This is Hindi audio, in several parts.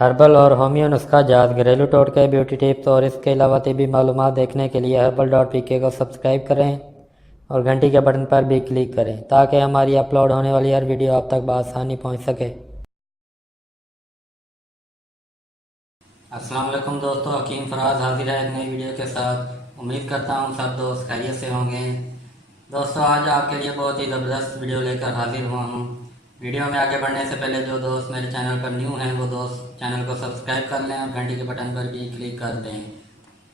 हर्बल और होम्यो नुस्खा जात घरेलू टोटके ब्यूटी टिप्स और इसके अलावा तिबी मालूमात देखने के लिए herbal.pk को सब्सक्राइब करें और घंटी के बटन पर भी क्लिक करें ताकि हमारी अपलोड होने वाली हर वीडियो आप तक बआसानी पहुंच सके। अस्सलाम वालेकुम दोस्तों, हकीम फराज हाजिर है एक नई वीडियो के साथ। उम्मीद करता हूं सब दोस्त खैरियत से होंगे। दोस्तों, आज आपके लिए बहुत ही ज़बरदस्त वीडियो लेकर हाजिर हुआ हूं। वीडियो में आगे बढ़ने से पहले जो दोस्त मेरे चैनल पर न्यू हैं वो दोस्त चैनल को सब्सक्राइब कर लें और घंटी के बटन पर भी क्लिक कर दें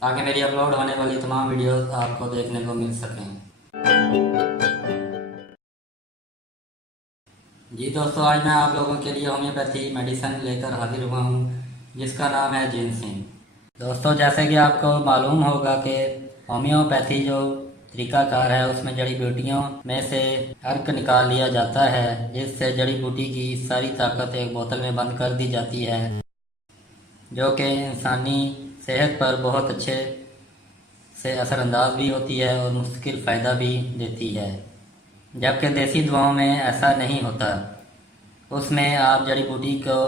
ताकि मेरी अपलोड होने वाली तमाम वीडियोस आपको देखने को मिल सकें। जी दोस्तों, आज मैं आप लोगों के लिए होम्योपैथी मेडिसिन लेकर हाजिर हुआ हूँ जिसका नाम है जिनसिंग। दोस्तों, जैसे कि आपको मालूम होगा कि होम्योपैथी जो तरीकाकार है उसमें जड़ी बूटियों में से अर्क निकाल लिया जाता है जिससे जड़ी बूटी की सारी ताकत एक बोतल में बंद कर दी जाती है जो कि इंसानी सेहत पर बहुत अच्छे से असरअंदाज भी होती है और मुस्तकिल फ़ायदा भी देती है। जबकि देसी दवाओं में ऐसा नहीं होता, उसमें आप जड़ी बूटी को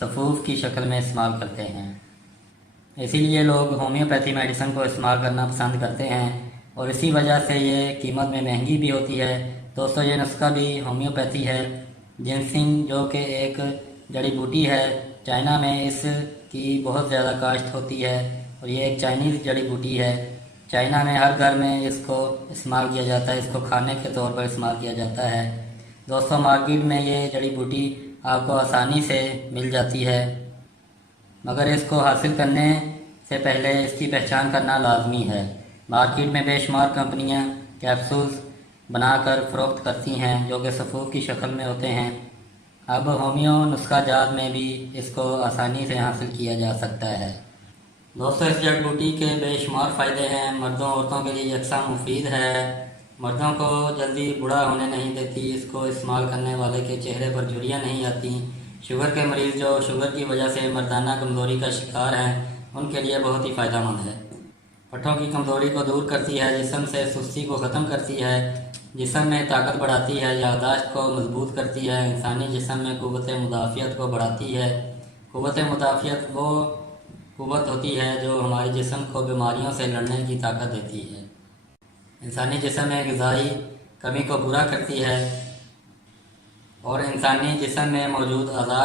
सफ़ूफ की शक्ल में इस्तेमाल करते हैं। इसीलिए लोग होम्योपैथी मेडिसिन को इस्तेमाल करना पसंद करते हैं और इसी वजह से ये कीमत में महंगी भी होती है। दोस्तों, ये नुस्खा भी होम्योपैथी है। जिनसिंग जो कि एक जड़ी बूटी है, चाइना में इसकी बहुत ज़्यादा काश्त होती है और ये एक चाइनीज़ जड़ी बूटी है। चाइना में हर घर में इसको इस्तेमाल किया जाता है, इसको खाने के तौर पर इस्तेमाल किया जाता है। दोस्तों, मार्केट में ये जड़ी बूटी आपको आसानी से मिल जाती है, मगर इसको हासिल करने से पहले इसकी पहचान करना लाजमी है। मार्केट में बेशुमार कंपनियां कैप्सूल्स बनाकर फ़रोख्त करती हैं जो कि सफ़ूफ की शक्ल में होते हैं। अब होम्यो नुस्खा जात में भी इसको आसानी से हासिल किया जा सकता है। दोस्तों, इस जड़ी बूटी के बेशुमार फ़ायदे हैं। मर्दों औरतों के लिए यकसा मुफीद है। मर्दों को जल्दी बूढ़ा होने नहीं देती। इसको इस्तेमाल करने वाले के चेहरे पर झुर्रियाँ नहीं आती। शुगर के मरीज़ जो शुगर की वजह से मर्दाना कमज़ोरी का शिकार हैं उनके लिए बहुत ही फ़ायदेमंद है। पट्ठों की कमज़ोरी को दूर करती है, जिस्म से सुस्ती को ख़त्म करती है, जिस्म में ताकत बढ़ाती है, याददाश्त को मजबूत करती है, इंसानी जिस्म में क़ुव्वत मुदाफ़ियत को बढ़ाती है। क़ुव्वत मुदाफ़ियत वो क़ुव्वत होती है जो हमारे जिस्म को बीमारियों से लड़ने की ताकत देती है। इंसानी जिस्म में ग़िज़ाई कमी को पूरा करती है और इंसानी जिस्म में मौजूद अज़ा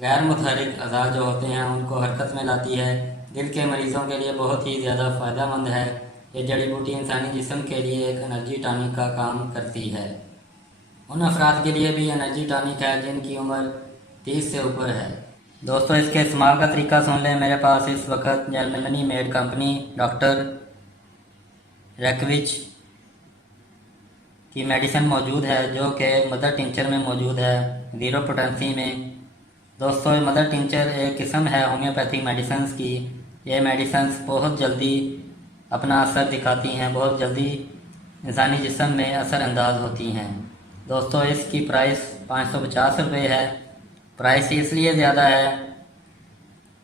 गैर मुतहरिक अज़ा जो होते हैं उनको हरकत में लाती है। दिल के मरीज़ों के लिए बहुत ही ज़्यादा फ़ायदेमंद है। ये जड़ी बूटी इंसानी जिस्म के लिए एक एनर्जी टॉनिक का काम करती है। उन अफराद के लिए भी एनर्जी टॉनिक है जिनकी उम्र 30 से ऊपर है। दोस्तों, इसके इस्तेमाल का तरीका सुन लें। मेरे पास इस वक्त जर्मनी मेड कंपनी डॉक्टर रैकविच की मेडिसिन मौजूद है जो कि मदर टिंचर में मौजूद है, 0 पोटेंसी में। दोस्तों, मदर टिंचर एक किस्म है होम्योपैथिक मेडिसिन की। ये मेडिसिन बहुत जल्दी अपना असर दिखाती हैं, बहुत जल्दी इंसानी जिस्म में असरअंदाज होती हैं। दोस्तों, इसकी प्राइस 550 रुपये है। प्राइस इसलिए ज़्यादा है,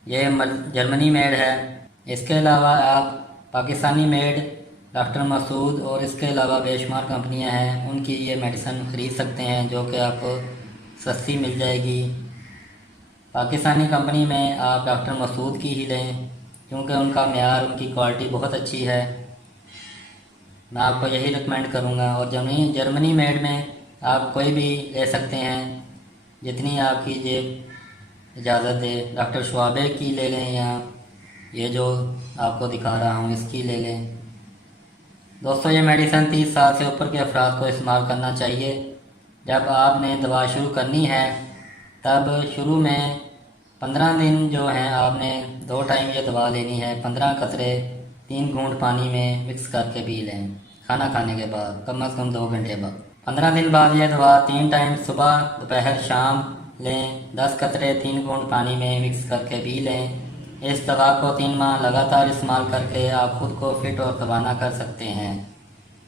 ये जर्मनी मेड है। इसके अलावा आप पाकिस्तानी मेड डॉक्टर मसूद और इसके अलावा बेशुमार कंपनियां हैं, उनकी ये मेडिसिन ख़रीद सकते हैं जो कि आपको सस्ती मिल जाएगी। पाकिस्तानी कंपनी में आप डॉक्टर मसूद की ही लें क्योंकि उनका मेयार, उनकी क्वालिटी बहुत अच्छी है। मैं आपको यही रिकमेंड करूँगा। और जर्मनी मेड में आप कोई भी ले सकते हैं जितनी आपकी जेब इजाज़त दे। डॉक्टर श्वाबे की ले लें या ये जो आपको दिखा रहा हूँ इसकी ले लें। दोस्तों, ये मेडिसिन 30 साल से ऊपर के अफराद को इस्तेमाल करना चाहिए। जब आपने दवा शुरू करनी है तब शुरू में 15 दिन जो हैं आपने 2 टाइम ये दवा लेनी है। 15 कतरे 3 घूंट पानी में मिक्स करके पी लें खाना खाने के बाद, कम से कम 2 घंटे बाद। 15 दिन बाद ये दवा 3 टाइम सुबह, दोपहर, शाम लें। 10 कतरे 3 घूंट पानी में मिक्स करके पी लें। इस दवा को 3 माह लगातार इस्तेमाल करके आप खुद को फिट और तवाना कर सकते हैं।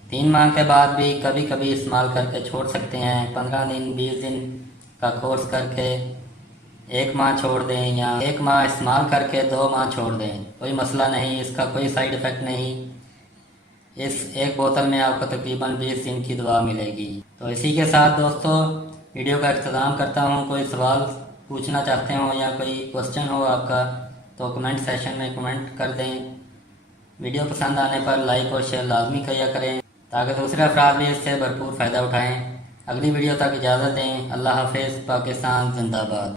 3 माह के बाद भी कभी कभी इस्तेमाल करके छोड़ सकते हैं। 15 दिन 20 दिन का कोर्स करके 1 माह छोड़ दें या 1 माह इस्तेमाल करके 2 माह छोड़ दें, कोई मसला नहीं। इसका कोई साइड इफ़ेक्ट नहीं। इस एक बोतल में आपको तकरीबन 20 दिन की दवा मिलेगी। तो इसी के साथ दोस्तों वीडियो का इख्तिताम करता हूँ। कोई सवाल पूछना चाहते हो या कोई क्वेश्चन हो आपका तो कमेंट सेशन में कमेंट कर दें। वीडियो पसंद आने पर लाइक और शेयर लाजमी किया करें ताकि दूसरे अफराद भी इससे भरपूर फ़ायदा उठाएं। अगली वीडियो तक इजाज़त दें। अल्लाह हाफिज़। पाकिस्तान जिंदाबाद।